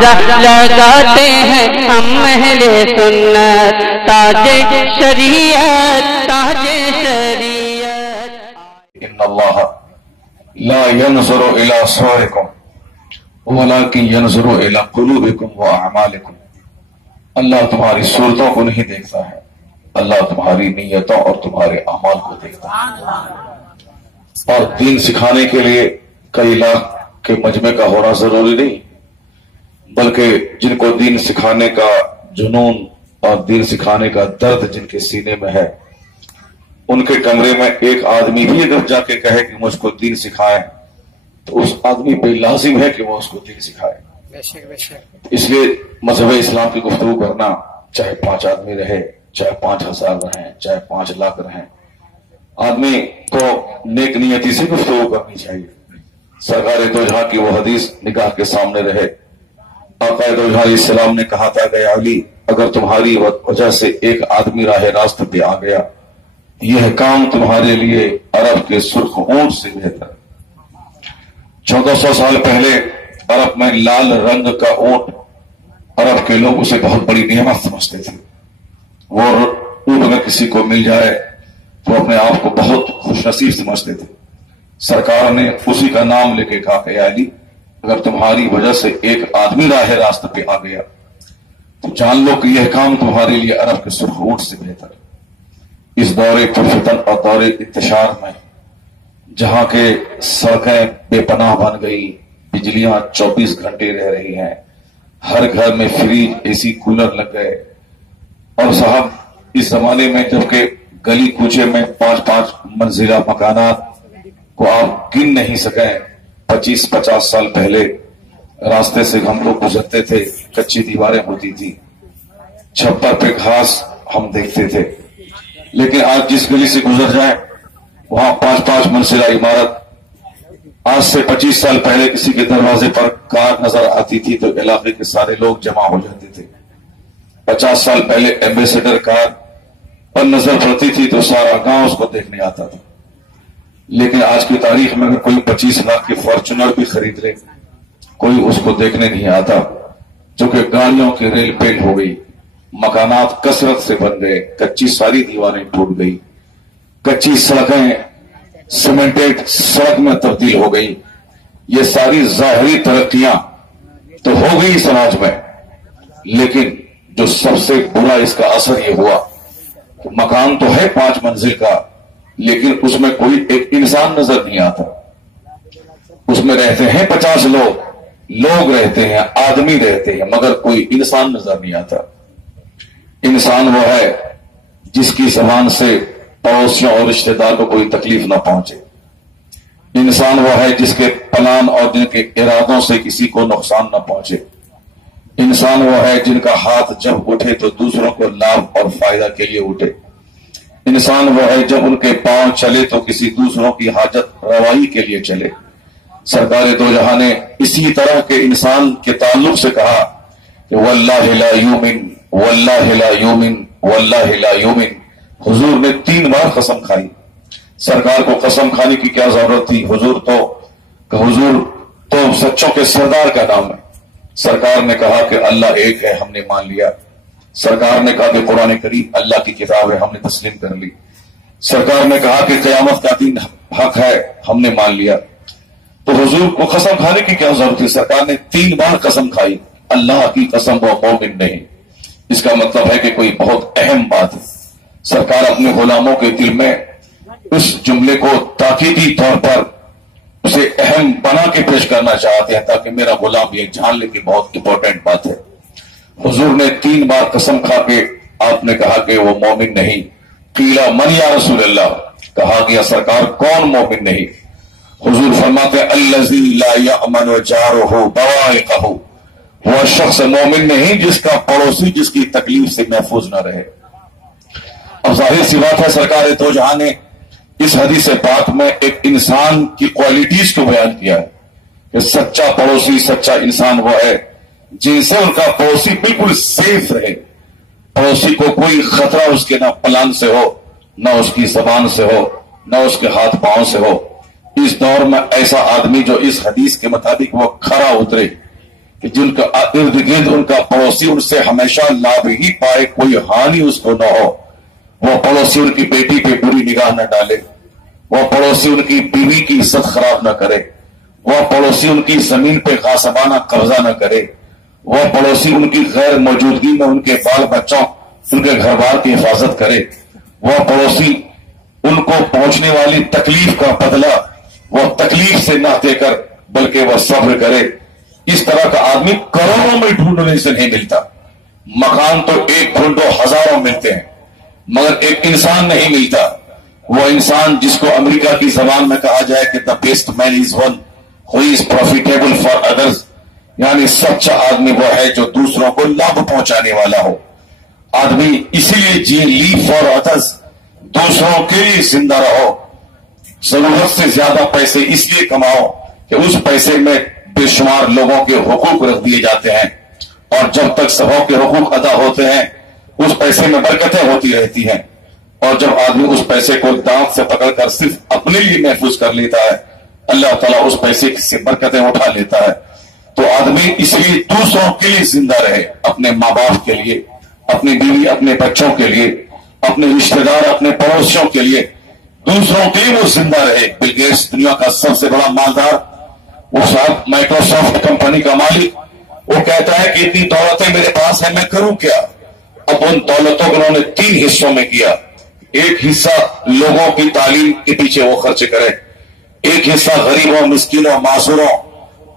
नारा लगाते हैं हम अहले सुन्नत, ताजे शरीयत, ताजे शरीयत। इन्नल्लाह ला यंज़ुरु इला सुवरिकुम वलाकिन यंज़ुरु इला कुलूबिकुम व अअमालिकुम। अल्लाह तुम्हारी सूरतों को नहीं देखता है, अल्लाह तुम्हारी नीयतों और तुम्हारे अमाल को देखता है। और दीन सिखाने के लिए कई लाख के मजमे का होना जरूरी नहीं, बल्कि जिनको दीन सिखाने का जुनून और दीन सिखाने का दर्द जिनके सीने में है, उनके कमरे में एक आदमी भी अगर जाके कहे कि मुझको दीन सिखाए, तो उस आदमी पे लाजिम है कि वो उसको दीन सिखाए। इसलिए मजहब इस्लाम की गुफ्तगू करना, चाहे 5 आदमी रहे, चाहे 5000 रहें, चाहे 5 लाख रहें, आदमी को नेक नियति से गुफ्तगू करनी चाहिए। सरकार दो जहां की वो हदीस निगाह के सामने रहे। आका दो जहां इस्लाम ने कहा था कि अली, अगर तुम्हारी वजह से एक आदमी राह रास्ते पे आ गया, यह काम तुम्हारे लिए अरब के सुर्ख ऊंट से बेहतर। 1400 साल पहले अरब में लाल रंग का ऊंट, अरब के लोग उसे बहुत बड़ी नेमत समझते थे। वो ऊंट अगर किसी को मिल जाए तो अपने आप को बहुत खुशनसीब समझते थे। सरकार ने उसी का नाम लेके कहा कि अली, अगर तुम्हारी वजह से एक आदमी राह रास्ते पे आ गया तो जान लो कि यह काम तुम्हारे लिए अरब के सुर्ख ऊंट से बेहतर। इस दौरे पुरफितन और दौरे इंतशार में जहां के सड़कें बेपनाह बन गई, बिजलियां 24 घंटे रह रही हैं, हर घर में फ्रिज, एसी, कूलर लग गए, और साहब इस जमाने में जबकि गली कूचे में 5-5 मंजिला मकानात को आप गिन नहीं सके, 25-50 साल पहले रास्ते से हम लोग गुजरते थे, कच्ची दीवारें होती थी, छप्पर पे घास हम देखते थे। लेकिन आज जिस गली से गुजर जाए वहां 5-5 मंजिला इमारत। आज से 25 साल पहले किसी के दरवाजे पर कार नजर आती थी तो इलाके के सारे लोग जमा हो जाते थे। 50 साल पहले एम्बेसडर कार पर नजर पड़ती थी तो सारा गांव उसको देखने आता था। लेकिन आज की तारीख में अगर कोई 25 लाख की फॉर्च्यूनर भी खरीद ले, कोई उसको देखने नहीं आता, जो कि गाड़ियों की रेल पेल हो गई, मकानात कसरत से बन गए, कच्ची सारी दीवारें टूट गई, कच्ची सड़कें सीमेंटेड सड़क में तब्दील हो गई। ये सारी जाहिरी तरक्कियां तो हो गई समाज में, लेकिन जो सबसे बुरा इसका असर ये हुआ कि मकान तो है 5 मंजिल का, लेकिन उसमें कोई एक इंसान नजर नहीं आता। उसमें रहते हैं 50 लोग रहते हैं, आदमी रहते हैं, मगर कोई इंसान नजर नहीं आता। इंसान वो है जिसकी जबान से पड़ोसियों और रिश्तेदार को कोई तकलीफ ना पहुंचे। इंसान वो है जिसके प्लान और जिनके इरादों से किसी को नुकसान ना पहुंचे। इंसान वो है जिनका हाथ जब उठे तो दूसरों को लाभ और फायदा के लिए उठे। इंसान वो है जब उनके पांव चले तो किसी दूसरों की हाजत रवाई के लिए चले। सरकार दो जहां ने इसी तरह के इंसान के ताल्लुक से कहा कि वल्लाहि ला युमिन, वल्लाहि ला युमिन, वल्लाहि ला युमिन। हुजूर ने 3 बार कसम खाई। सरकार को कसम खाने की क्या जरूरत थी? हुजूर तो सच्चों के सरदार का नाम है। सरकार ने कहा कि अल्लाह एक है, हमने मान लिया। सरकार ने कहा कि कुरान करीम अल्लाह की किताब है, हमने तस्लीम कर ली। सरकार ने कहा कि क़यामत का दिन हक है, हमने मान लिया। तो हुजूर को कसम खाने की क्या जरूरत थी? सरकार ने 3 बार कसम खाई, अल्लाह की कसम वो मोमिन नहीं। इसका मतलब है कि कोई बहुत अहम बात है। सरकार अपने गुलामों के दिल में उस जुमले को ताकीदी तौर पर उसे अहम बना के पेश करना चाहते हैं, ताकि मेरा गुलाम ये जान ले कि बहुत इंपॉर्टेंट बात है। हुजूर ने 3 बार कसम खा के आपने कहा कि वो मोमिन नहीं। कीला मन या रसूल अल्लाह, कहा गया सरकार कौन मोमिन नहीं? हुजूर फरमाते अल्लज़ी ला यअमनु जारुहु बवाइक़हु, वह शख्स मोमिन नहीं जिसका पड़ोसी जिसकी तकलीफ से महफूज न रहे। अब जाहिर सी बात है, सरकार दो जहां ने इस हदीस पाक में एक इंसान की क्वालिटीज को बयान किया है कि सच्चा पड़ोसी, सच्चा इंसान वो है जिनसे उनका पड़ोसी बिल्कुल सेफ रहे। पड़ोसी को कोई खतरा उसके ना प्लान से हो, ना उसकी जबान से हो, ना उसके हाथ पांव से हो। इस दौर में ऐसा आदमी जो इस हदीस के मुताबिक वो खरा उतरे کہ جن کا ارد گرد ان کا پڑوسی ان سے ہمیشہ لابھ ہی پائے، کوئی ہانی اس کو نہ ہو۔ وہ پڑوسی ان کی بیٹی پہ بری نگاہ نہ ڈالے، وہ پڑوسی ان کی بیوی کی عزت خراب نہ کرے، وہ پڑوسی ان کی زمین پہ غاصبانہ قبضہ نہ کرے، وہ پڑوسی ان کی غیر موجودگی میں ان کے بال بچوں ان کے گھر بار کی حفاظت کرے، وہ پڑوسی ان کو پہنچنے والی تکلیف کا بدلہ وہ تکلیف سے نہ دے کر بلکہ وہ صبر کرے۔ اس طرح کا آدمی کروڑوں میں ڈھونڈنے سے نہیں ملتا۔ مکان تو ایک ڈھونڈو ہزاروں ملتے ہیں، مگر ایک انسان نہیں ملتا۔ وہ انسان جس کو امریکہ کی زبان میں کہا جائے کہ the best man is one who is profitable for others, یعنی سچا آدمی وہ ہے جو دوسروں کو لابھ پہنچانے والا ہو۔ آدمی اسی لیے جی لیو فار ادرز، دوسروں کے لیے زندہ رہو، ضرورت سے زیادہ پیسے اس لیے کماؤ کہ اس پیسے میں بے شمار لوگوں کے حقوق رکھ دیے جاتے ہیں، اور جب تک سبوں کے حقوق ادا ہوتے ہیں اس پیسے میں برکتیں ہوتی رہتی ہیں، اور جب آدمی اس پیسے کو دانت سے پکڑ کر صرف اپنے لیے محفوظ کر لیتا ہے، اللہ تعالیٰ اس پیسے سے برکتیں اٹھا لیتا ہے۔ تو آدمی اس لیے دوسروں کے لیے زندہ رہے، اپنے ماں باپ کے لیے، اپنی بیوی اپنے بچوں کے لیے، اپنے رشتہ دار اپنے پڑوسیوں کے لیے، دوسروں کے لیے وہ زندہ رہے۔ بل گیٹس دنیا کا سب سے بڑا مالدار، وہ صاحب مائکروسافٹ کمپنی کا مالک، وہ کہتا ہے کہ اتنی دولتیں میرے پاس ہیں، میں کروں کیا؟ اب ان دولتوں کو انہوں نے 3 حصوں میں کیا۔ ایک حصہ لوگوں کی تعلیم کے پیچھے وہ خرچ کرے، ایک حصہ غریبوں مسکینوں معذوروں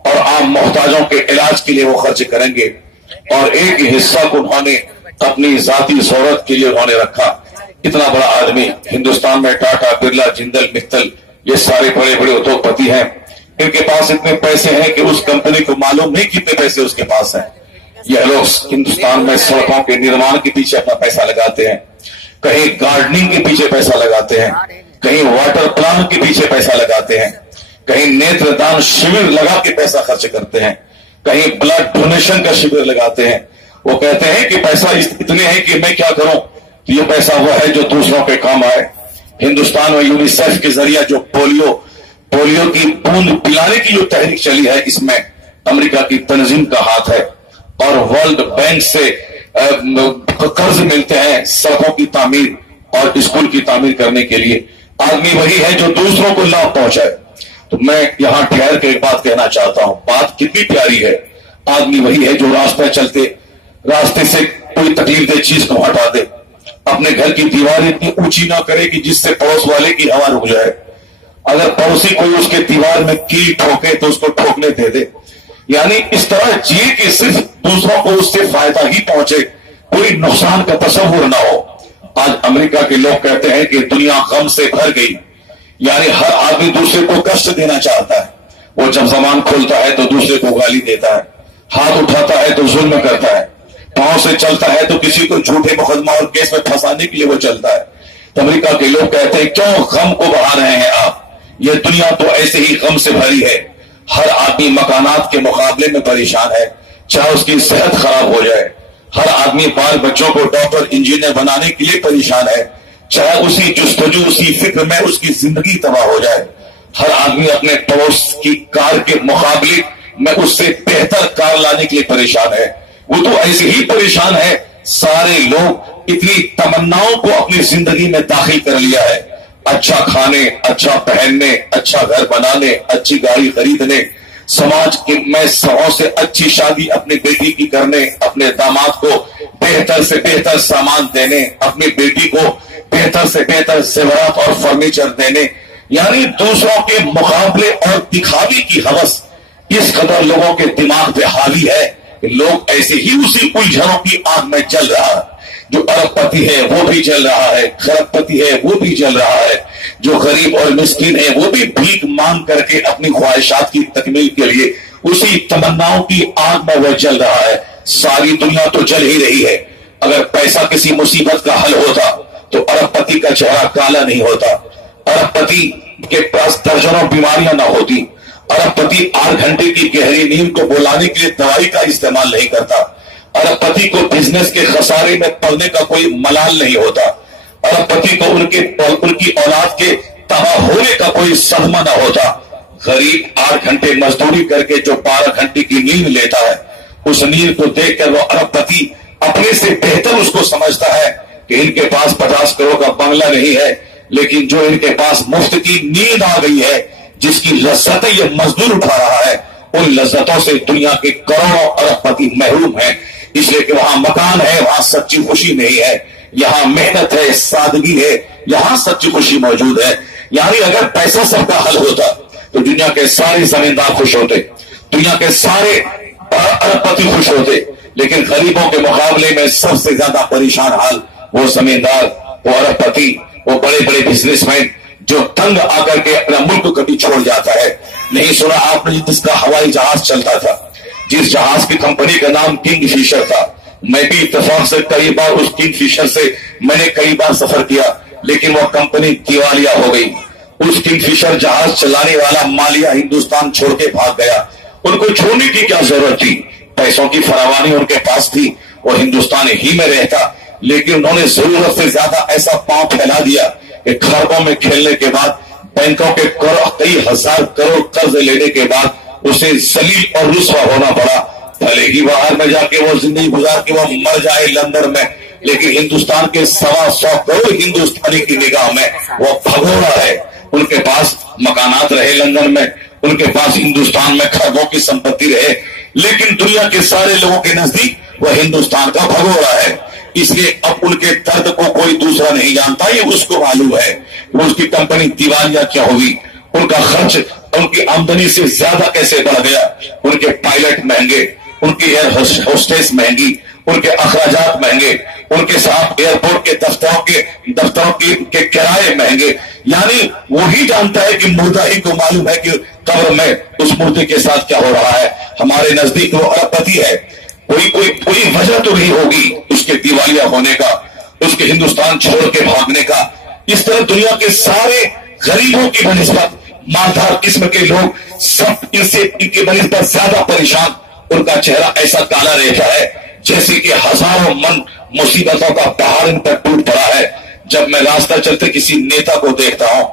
اور عام محتاجوں کے علاج کے لیے وہ خرچ کریں گے، اور ایک حصہ کو انہوں نے اپنی ذاتی ضرورت کے لیے انہوں نے رکھا۔ اتنا بڑا آدمی ہندوستان میں ٹاٹا برلا جندل متل یہ سارے بڑے بڑے ادیوگ پتی ہیں، ان کے پاس اتنے پیسے ہیں کہ اس کمپنی کو معلوم نہیں کتنے پیسے اس کے پاس ہیں۔ یہ لوگ ہندوستان میں سڑکوں کے نرمان کے پیچھے اپنا پیسہ لگاتے ہیں، کہیں گارڈننگ کے پیچھے پیسہ لگاتے ہیں، کہیں واٹر پلان کے پیچھے پیسہ لگاتے ہیں، کہیں نیتر دان شیور لگا کے پیسہ خرچ کرتے ہیں، کہیں بلڈ ڈونیشن کا شیور لگاتے ہیں۔ وہ کہتے ہیں کہ پیسہ اتنے ہیں کہ میں کیا کروں، تو یہ پیسہ وہ ہے جو دوسروں کے کام آئے۔ ہندوستان میں یونیسیف کے ذریعہ جو پولیو کی بوند پلانے کی جو تحریک چلی ہے، اس میں امریکہ کی تنظیم کا ہاتھ ہے، اور ورلڈ بینک سے قرض ملتے ہیں سڑکوں کی تعمیر اور اسکول کی تعمیر کرنے کے لیے۔ آدمی وہی ہے جو دوسروں کو لابھ پہنچائے۔ تو میں یہاں ٹھہر کے ایک بات کہنا چاہتا ہوں، بات کتنی پیاری ہے۔ آدمی وہی ہے جو راستے سے کوئی تکلیف دہ چیز کو ہٹا دے، اپنے گھر کی دیوار اتنی اونچی نہ کرے کہ جس سے پڑوس والے کی ہوا رک جائے، اگر پڑوسی کوئی اس کے دیوار میں کیل ٹھوکے تو اس کو ٹھوکنے دے دے، یعنی اس طرح جیے کہ صرف دوسروں کو اس سے فائدہ ہی پہنچے، کوئی نقصان کا تصور نہ ہو۔ آج امریکہ کے لوگ کہتے ہیں کہ دنیا غم سے بھر گئی، یعنی ہر آدمی دوسرے کو کشٹ دینا چاہتا ہے۔ وہ جب زبان کھولتا ہے تو دوسرے کو گالی دیتا ہے، ہاتھ اٹھاتا ہے تو ظلم کرتا ہے، پاؤں سے چلتا ہے تو کسی کو جھوٹے مقدمہ اور کیس میں پھنسانے کے لیے وہ چلتا ہے۔ تو امریکہ کے لوگ کہتے ہیں کیوں غم کو بڑھا رہے ہیں آپ، یہ دنیا تو ایسے ہی غم سے بھری ہے۔ ہر آدمی مکانات کے مقابلے میں پریشان ہے، چاہے اس کی صحت خراب ہو جائے، ہر آدمی بال بچوں کو ڈاکٹر انجینئر بنانے کے لیے پریشان ہے، چاہے اسی جستجو اسی فکر میں اس کی زندگی تباہ ہو جائے۔ ہر آدمی اپنے پڑوس کی کار کے مقابلے میں اس سے بہتر کار لانے کے لیے پریشان ہے، وہ تو ایسے ہی پریشان ہے۔ سارے لوگ اتنی تمناؤں کو اپنی زندگی میں داخل کر لیا ہے، اچھا کھانے، اچھا پہننے، اچھا گھر بنانے، اچھی گاڑی خریدنے، سماج میں سبوں سے اچھی شادی اپنی بیٹی کی کرنے، اپنے داماد کو بہتر سے بہتر سامان دینے، اپنی بیٹی کو بہتر سے بہتر زیورات اور فرنیچر دینے، یعنی دوسروں کے مقابلے اور دکھاوے کی ہوس اس قدر لوگوں کے دماغ پہ حاوی ہے کہ لوگ ایسے ہی اسی الجھنوں کی آگ میں جل رہا ہے۔ جو ارب پتی ہے وہ بھی جل رہا ہے، کھرب پتی ہے وہ بھی جل رہا ہے، جو غریب اور مسکین ہے وہ بھی بھیک مانگ کر کے اپنی خواہشات کی تکمیل کے لیے اسی تمناؤں کی آگ میں وہ جل رہا ہے۔ ساری دنیا تو جل ہی رہی ہے۔ اگر پیسہ کسی مصیبت کا حل ہوتا تو ارب پتی کا چہرہ کالا نہیں ہوتا، ارب پتی کے پاس درجنوں بیماریاں نہ ہوتی، ارب پتی 8 گھنٹے کی گہری نیند کو بلانے کے لیے دوائی کا استعمال نہیں کرتا، ارب پتی کو بزنس کے خسارے میں پڑنے کا کوئی ملال نہیں ہوتا، ارب پتی کو ان کی اولاد کے تباہ ہونے کا کوئی صدمہ نہ ہوتا۔ غریب 8 گھنٹے مزدوری کر کے جو 12 گھنٹے کی نیند لیتا ہے اس نیل کو دیکھ کر وہ ارب پتی اپنے سے بہتر اس کو سمجھتا ہے کہ ان کے پاس 50 کروڑ کا بنگلہ نہیں ہے، لیکن جو ان کے پاس مفت کی نیند آ گئی ہے، جس کی لذتیں یہ مزدور اٹھا رہا ہے، ان لذتوں سے دنیا کے کروڑوں ارب پتی محروم ہیں، اس لیے کہ وہاں مکان ہے، وہاں سچی خوشی نہیں ہے، یہاں محنت ہے، سادگی ہے، یہاں سچی خوشی موجود ہے۔ یعنی اگر پیسہ سب کا حل ہوتا تو دنیا کے سارے زمیندار خوش ہوتے، دنیا کے سارے ارب پتی خوش ہوتے، لیکن غریبوں کے مقابلے میں سب سے زیادہ پریشان حال وہ زمیندار، وہ ارب پتی، وہ بڑے بڑے بزنس مین جو تنگ آ کر کے اپنا ملک کبھی چھوڑ جاتا ہے۔ نہیں سنا آپ نے جس کا ہوائی جہاز چلتا تھا، جس جہاز کی کمپنی کا نام کنگ فشر تھا، میں بھی اتفاق سے کئی بار اس کنگ فشر سے میں نے کئی بار سفر کیا، لیکن وہ کمپنی دیوالیہ ہو گئی۔ اس کنگ فشر جہاز چلانے والا مالیہ ہندوستان چھوڑ کے بھاگ گیا۔ ان کو چھوڑنے کی کیا ضرورت تھی؟ پیسوں کی فراوانی ان کے پاس تھی، وہ ہندوستان ہی میں رہتا، لیکن انہوں نے ضرورت سے زیادہ ایسا پاؤں پھیلا دیا کہ خربوں میں کھیلنے کے بعد، بینکوں کے کئی ہزار کروڑ قرض لینے کے بعد اسے ذلیل اور رسوا ہونا پڑا۔ بھلے ہی باہر میں جا کے وہ زندگی گزار کے وہ مر جائے لندن میں، لیکن ہندوستان کے 125 کروڑ ہندوستانی کی نگاہ میں وہ بھگوڑا ہے۔ ان کے پاس مکانات رہے لندن میں، ان کے پاس ہندوستان میں خربوں کی سمپتی رہے، لیکن دنیا کے سارے لوگوں کے نزدیک وہ ہندوستان کا بھگوڑا ہے۔ اس لیے اب ان کے درد کو کوئی دوسرا نہیں جانتا، یہ اس کو معلوم ہے وہ اس کی کمپنی دیوالیہ کیا ہوگی، ان کا خرچ ان کی آمدنی سے زیادہ کیسے بڑھ گیا، ان کے پائلٹ مہنگے، ان کی ایئر ہوسٹس مہنگی، ان کے اخراجات مہنگے، ان کے ساتھ ایئرپورٹ کے دفتروں کے کرائے مہنگے۔ یعنی وہی جانتا ہے کہ مردہ ہی کو معلوم ہے کہ قبر میں اس مردے کے ساتھ کیا ہو رہا ہے۔ ہمارے نزدیک وہ ارب پتی ہے، کوئی وجہ تو نہیں ہوگی اس کے دیوالیہ ہونے کا، اس کے ہندوستان چھوڑ کے بھاگنے کا۔ اس طرح دنیا کے سارے غریبوں کی بنسبت مالدار قسم کے لوگ سب ان کی بنسبت زیادہ پریشان، ان کا چہرہ ایسا کالا رہتا ہے جیسے کہ ہزاروں من مصیبتوں کا پہاڑ ان پر ٹوٹ پڑا ہے۔ جب میں راستہ چلتے کسی نیتا کو دیکھتا ہوں،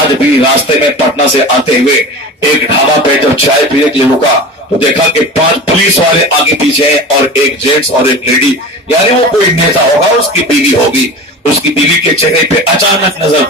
آج بھی راستے میں پٹنہ سے آتے ہوئے ایک ڈھابا پہ جب چائے پینے کے لیے رکا تو دیکھا کہ 5 پولیس والے آگے پیچھے ہیں اور ایک جینٹس اور ایک لیڈی، یعنی وہ کوئی نیتا ہوگا، اس کی بیوی ہوگی۔ اس کی بیوی کے چہرے پہ اچانک نظر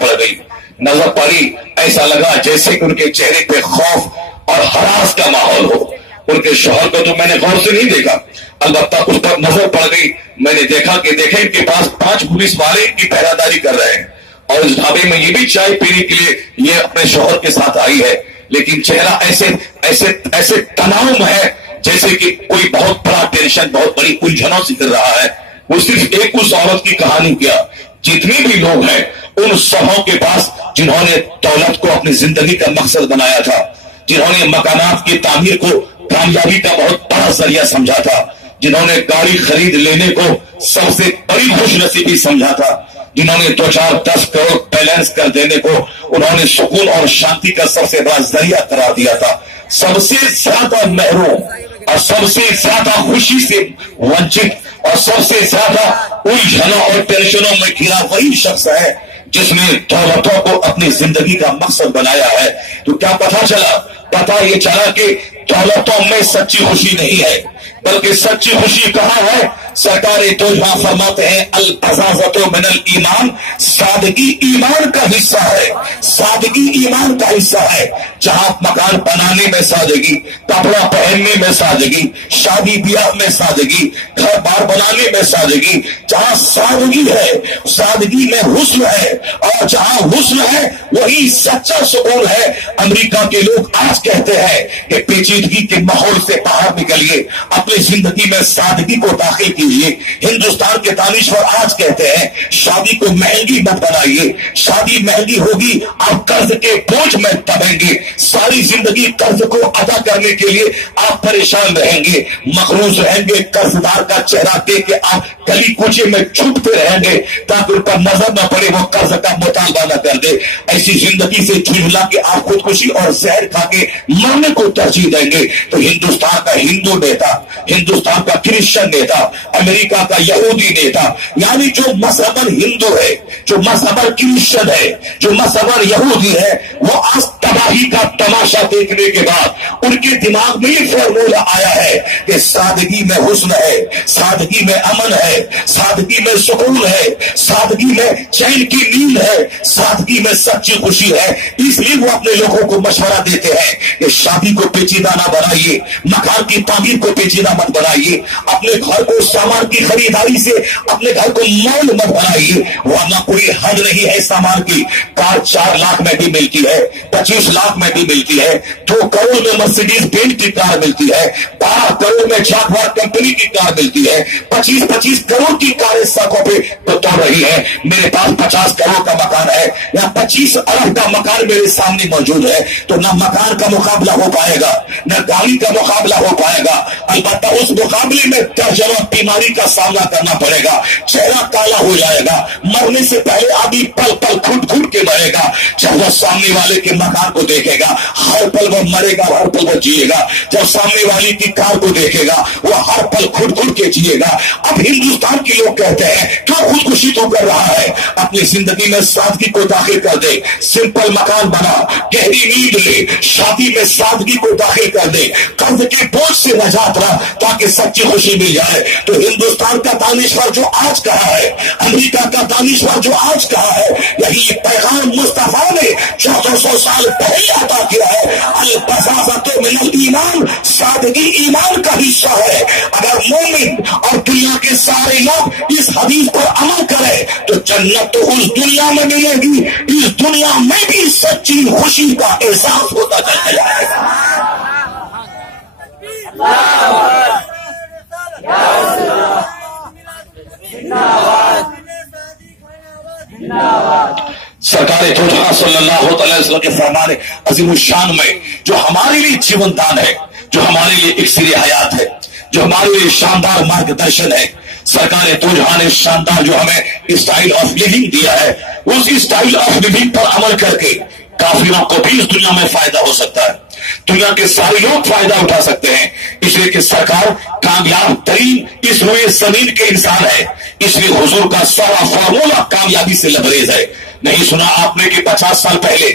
پڑی، ایسا لگا جیسے کہ ان کے چہرے پہ خوف اور ہراس کا ماحول ہو۔ ان کے شوہر کو تو میں نے غور سے نہیں دیکھا، البتہ اس پر نظر پڑ گئی۔ میں نے دیکھا کہ دیکھیں ان کے پاس 5 پولیس والے ان کی پہراداری کر رہے ہیں، اور اس ڈھابے میں یہ بھی چائے پینے کے لیے یہ اپنے شوہر کے ساتھ آئی ہے، لیکن چہرہ ایسے تناؤ میں ہے جیسے کہ کوئی بہت بڑا ٹینشن، بہت بڑی الجھنوں سے گر رہا ہے۔ وہ صرف ایک اس عورت کی کہانی کیا، جتنے بھی لوگ ہیں ان سبوں کے پاس جنہوں نے دولت کو اپنی زندگی کا مقصد بنایا تھا، جنہوں نے مکانات کی تعمیر کو کامیابی کا بہت بڑا ذریعہ سمجھا تھا، جنہوں نے گاڑی خرید لینے کو سب سے بڑی خوش نصیبی سمجھا تھا، جنہوں نے 2-4-10 کروڑ بیلنس کر دینے کو انہوں نے سکون اور شانتی کا سب سے بڑا ذریعہ قرار دیا تھا، سب سے زیادہ محروم اور سب سے زیادہ خوشی سے ونچت اور سب سے زیادہ الجھنوں اور ٹینشنوں میں گھرا وہی شخص ہے جس نے دولتوں کو اپنی زندگی کا مقصد بنایا ہے۔ تو کیا پتا یہ چلا کہ دولتوں میں سچی خوشی نہیں ہے، بلکہ سچی خوشی کہاں ہے؟ سرکار تو یہاں فرماتے ہیں البذاذۃ من الایمان، سادگی ایمان کا حصہ ہے، سادگی ایمان کا حصہ ہے۔ جہاں مکان بنانے میں سادگی، کپڑا پہننے میں سادگی، شادی بیاہ میں سادگی، گھر بار بنانے میں سادگی، جہاں سادگی ہے سادگی میں حسن ہے، اور جہاں حسن ہے وہی سچا سکون ہے۔ امریکہ کے لوگ آج کہتے ہیں کہ پیچیدگی کے ماحول سے باہر نکلیے، اپنی زندگی میں سادگی کو داخل کیجیے۔ ہندوستان کے دانشور آج کہتے ہیں شادی کو مہنگی مت بنائیے، شادی مہنگی ہوگی آپ قرض کے بوجھ میں دبیں گے، ساری زندگی قرض کو ادا کرنے کے لیے آپ پریشان رہیں گے، مقروض رہیں گے، قرض دار کا چہرہ دیکھ کے آپ گلی کوچے میں چھپتے رہیں گے تاکہ ان پر نظر نہ پڑے، وہ قرض کا مطالبہ نہ کر دے۔ ایسی زندگی سے جھنجلا کے آپ خودکشی اور زہر کھا کے مرنے کو ترجیح دیں گے۔ تو ہندوستان کا ہندو نیتا، ہندوستان کا کرسچن نیتا، امریکہ کا یہودی نیتا، یعنی جو مذہباً ہندو ہے، جو مذہباً کرسچن ہے، جو مذہباً یہودی ہے، وہ آج تباہی کا تماشا तमाशा देखने के बाद उनके दिमाग में ये फॉर्मूला आया है कि सादगी में हुस्न है, सादगी में अमन है, सादगी में सुकून है, सादगी में चैन की नींद है, सादगी में सच्ची खुशी है। इसलिए वो अपने लोगों को मशवरा देते हैं कि शादी को पेचीदा ना बनाइए, मकान की तामीर को पेचीदा मत बनाइए, अपने घर को सामान की खरीदारी से अपने घर को मॉल मत बनाइए, वरना कोई हद नहीं है सामान की। कार 4 लाख में भी मिलती है, 25 लाख में भी मिलती है, 2 करोड़ में मर्सिडीज बेंज की कार मिलती है, 12 करोड़ में जागवार कंपनी की कार मिलती है, 25-25 करोड़ की कारें सड़कों पे तो तोड़ रही है। मेरे पास 50 करोड़ का मकान है या 25 अरब का मकान मेरे सामने मौजूद है, तो न मकान का मुकाबला हो पाएगा, न गाड़ी का मुकाबला हो पाएगा। अलबत्ता उस मुकाबले में तर्जमा बीमारी का सामना करना पड़ेगा, चेहरा काला हो जाएगा, मरने से पहले आदमी पल पल घुट के मरेगा। जब वो सामने वाले के मकान को देखेगा, हर पल वो मरेगा, हर पल वो जिएगा। जब सामने वाले की कार को देखेगा, वो हर पल घुट के जिएगा। अब हिंदुस्तान के लोग कहते हैं क्यों खुदकुशी तो कर रहा है, अपनी जिंदगी में सादगी को दाखिल कर दे, सिंपल मकान बना, गहरी नींद ले, शादी में सादगी को दाखिल कर दे, कर्ज के बोझ से नजात रहा ताकि सच्ची खुशी मिल जाए। तो हिंदुस्तान का दानिश्वर जो आज कहा है, अमेरिका का दानिश्वर जो आज कहा है, यही पैगाम मुस्तफा ने 1400 साल पहले अदा किया है। अल-बज़ाज़तु मिनल ईमान, सादगी ईमान का हिस्सा है। अगर मोमिन और दुनिया के सारे लोग इस हदीस पर अमल करें तो जन्नत तो उस दुनिया में मिलेगी, इस दुनिया में भी सच्ची खुशी का एहसास होता चला जाएगा। सरकार दो जहां सल्लल्लाहु अलैहि वसल्लम के फरमान अजीम शान में जो हमारे लिए जीवन दान है, जो हमारे लिए इक्सीर हयात है, जो हमारे लिए शानदार मार्गदर्शन है, सरकार दो जहां ने शानदार जो हमें स्टाइल ऑफ लिविंग दिया है, उस स्टाइल ऑफ लिविंग पर अमल करके काफिरों को भी इस दुनिया में फायदा हो सकता है, दुनिया के सारे लोग फायदा उठा सकते हैं। इसलिए कि सरकार कामयाब तरीन इस रोए जमीन के इंसान है, इसलिए हुजूर का सारा फार्मूला कामयाबी से लबरेज है। नहीं सुना आपने कि 50 साल पहले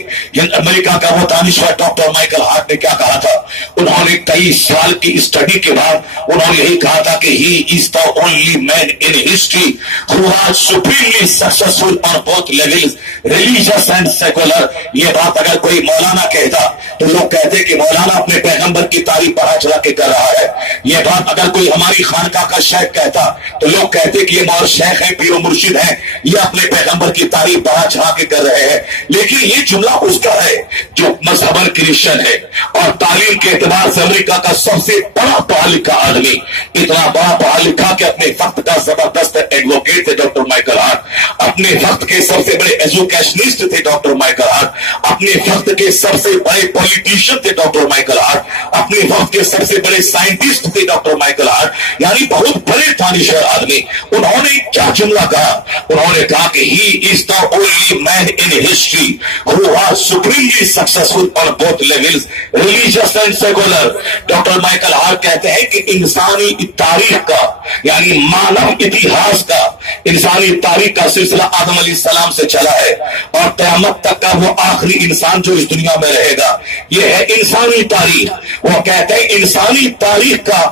अमेरिका का वो दानिश्वर डॉक्टर माइकल हार्ट ने क्या कहा था? उन्होंने कई साल की स्टडी के बाद उन्होंने यही कहा था कि he is the only man in history who was supremely successful on both levels, religious and secular. ये बात अगर कोई मौलाना कहता तो लोग कहते कि मौलाना अपने पैगंबर की तारीफ बढ़ा चढ़ा के कर रहा है। ये बात अगर कोई हमारी खानका का शेख कहता तो लोग कहते कि ये मौल शेख है, पीरो मुर्शिद है, ये अपने पैगंबर की तारीफ बढ़ा चढ़ा के कर रहे हैं। लेकिन ये जुमला उसका है जो मजहबन क्रिश्चियन है और तालीम के एतबार से अमेरिका का सबसे बड़ा पढ़ा लिखा आदमी, इतना बड़ा पढ़ा लिखा कि अपने वक्त का जबरदस्त एडवोकेट थे डॉक्टर माइकल हार्ट, अपने वक्त के सबसे बड़े एजुकेशनिस्ट थे डॉक्टर माइकल हार्ट, अपने वक्त के सबसे बड़े पॉलिटिशियन थे डॉक्टर माइकल हार्ट, अपने वक्त के सबसे बड़े साइंटिस्ट थे डॉक्टर माइकल हार्ट, यानी बहुत बड़े दानिशवर आदमी। उन्होंने क्या जुमला कहा? उन्होंने कहा कि he is the only man in history who was supremely successful on both levels, religious and secular। Doctor Michael Hart कहते हैं कि इंसानी तारीख का यानी मानव इतिहास का, इंसानी तारीख का सिलसिला आदम अलैहिस्सलाम से चला है और क़यामत तक का वो आखिरी इंसान जो इस दुनिया में रहेगा, ये है इंसानी तारीख। वो कहते हैं इंसानी तारीख का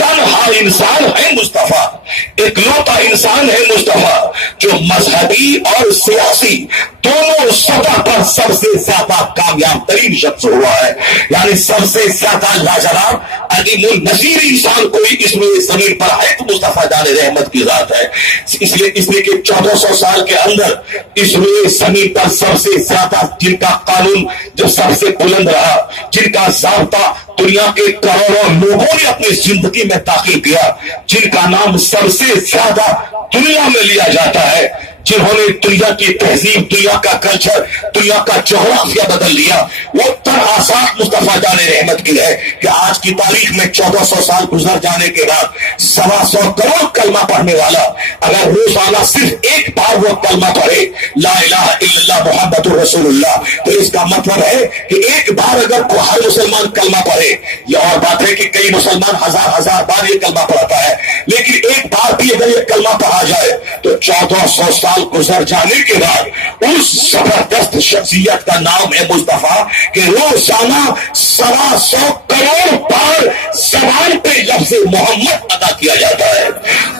तन्हा इंसान है मुस्तफा, इकलौता इंसान है मुस्तफा जो मजहबी और सियासी दोनों सतह पर सबसे ज्यादा कामयाब तरीन शख्स हुआ है, यानी सबसे ज्यादा लाजवाब अदीमुल नजीर इंसान कोई इसमें जमीन पर है तो मुस्तफा जाने रहमत की जात है। इसलिए कि 1400 साल के अंदर इसमें जमीन पर सबसे ज्यादा जिनका कानून जो सबसे बुलंद रहा, जिनका ज़ाब्ता दुनिया के करोड़ों लोगों ने अपनी जिंदगी में दाखिल किया, जिनका नाम सबसे ज्यादा दुनिया में लिया जाता है, जिन्होंने दुनिया की तहजीब, दुनिया का कल्चर, दुनिया का जोग्राफिया बदल दिया, वो तनआसात मुस्तफा जाने रहमत की है कि आज की तारीख में 1400 साल गुजर जाने के बाद 125 करोड़ कलमा पढ़ने वाला अगर रोजाना सिर्फ एक बार वो कलमा पढ़े ला इलाहा इल्लल्लाह मुहम्मदुर रसूलुल्लाह, तो इसका मतलब है कि एक बार अगर हर मुसलमान कलमा पढ़े, ये और बात है कि कई मुसलमान हजार बार ये कलमा पढ़ता है, लेकिन एक बार भी अगर ये कलमा पढ़ा जाए तो 1400 साल साल गुजर जाने के बाद उस जबरदस्त शख्सियत का नाम है मुस्तफा कि रोजाना 125 करोड़ बार जबान पे लफ्ज़ मोहम्मद अदा किया जाता है।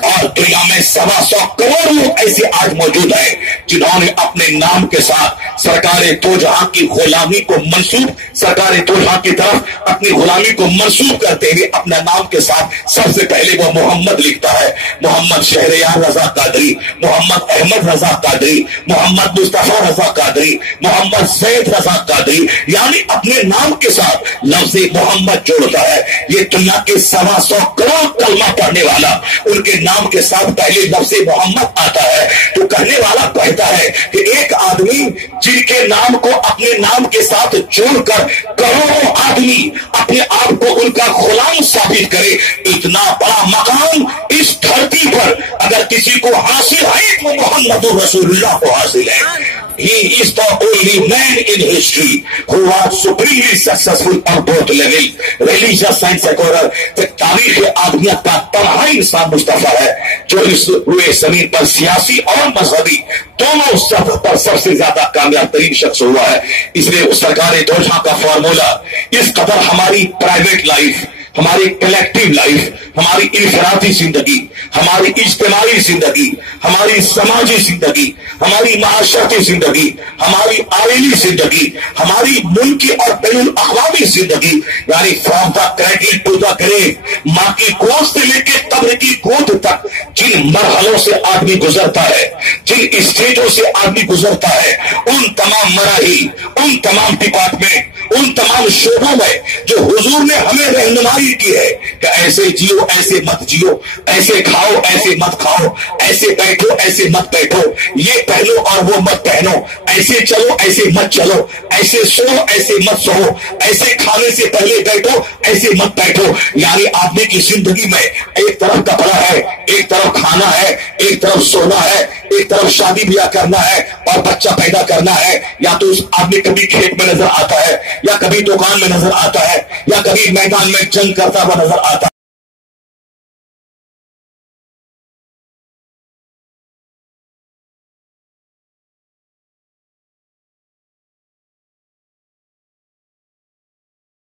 और दुनिया में 125 करोड़ लोग ऐसे आज मौजूद हैं जिन्होंने अपने नाम के साथ सरकार दो जहां की गुलामी को मंसूब, सरकार दो जहां की तरफ अपनी गुलामी को मंसूब करते हुए अपना नाम के साथ सबसे पहले वो मोहम्मद लिखता है। मोहम्मद शहरयार रजा कादरी, मोहम्मद अहमद रजा कादरी, मोहम्मद मुस्तफा रजा कादरी, मोहम्मद सैयद रजा कादरी, यानी अपने नाम के साथ लफ्ज़ मोहम्मद जोड़ता है। ये दुनिया के 125 करोड़ कलमा पढ़ने वाला उनके नाम के साथ पहले लफ्ज़ मोहम्मद आता है तो कहने वाला कहता है कि एक आदमी जिनके नाम को अपने नाम के साथ जोड़कर करोड़ों आदमी अपने आप को उनका गुलाम साबित करे, इतना बड़ा मकाम इस धरती पर अगर किसी को हासिल है तो मोहम्मद रसूलुल्लाह को हासिल है। He is the only man in history who was supremely successful on both levels, religious and secular। तारीख आदमियत का तनहा इंसान मुस्तफा है जो इस हुए जमीन पर सियासी और मजहबी दोनों सतह पर सबसे ज्यादा कामयाब तरीन शख्स हुआ है। इसलिए सरकार दो जहां का फॉर्मूला इस कदर हमारी प्राइवेट लाइफ, हमारी कलेक्टिव लाइफ, हमारी इनफरादी जिंदगी, हमारी इज्तिमाई जिंदगी, हमारी समाजी जिंदगी, हमारी माशरती जिंदगी, हमारी आइली जिंदगी, हमारी मुल्की और बैनुल अक़वामी जिंदगी, यानी from the cradle to the grave, माँ की गोद से लेकर कब्र की गोद तक जिन मरहलों से आदमी गुजरता है, जिन स्टेजों से आदमी गुजरता है, उन तमाम मराही, उन तमाम डिपार्टमेंट, उन तमाम शोबों में जो हुजूर ने हमें रहनुमाई की है कि ऐसे जियो ऐसे मत जियो, ऐसे खाओ ऐसे मत खाओ, ऐसे बैठो ऐसे मत बैठो, ये पहनो और वो मत पहनो, ऐसे चलो ऐसे मत चलो, ऐसे सो ऐसे मत सो, ऐसे खाने से पहले बैठो ऐसे मत बैठो। यानी आदमी की जिंदगी में एक तरफ कपड़ा है, एक तरफ खाना है, एक तरफ सोना है, एक तरफ शादी ब्याह करना है और बच्चा पैदा करना है। या तो उस आदमी कभी खेत में नजर आता है, या कभी दुकान में नजर आता है, या कभी मैदान में जंग करता हुआ नजर आता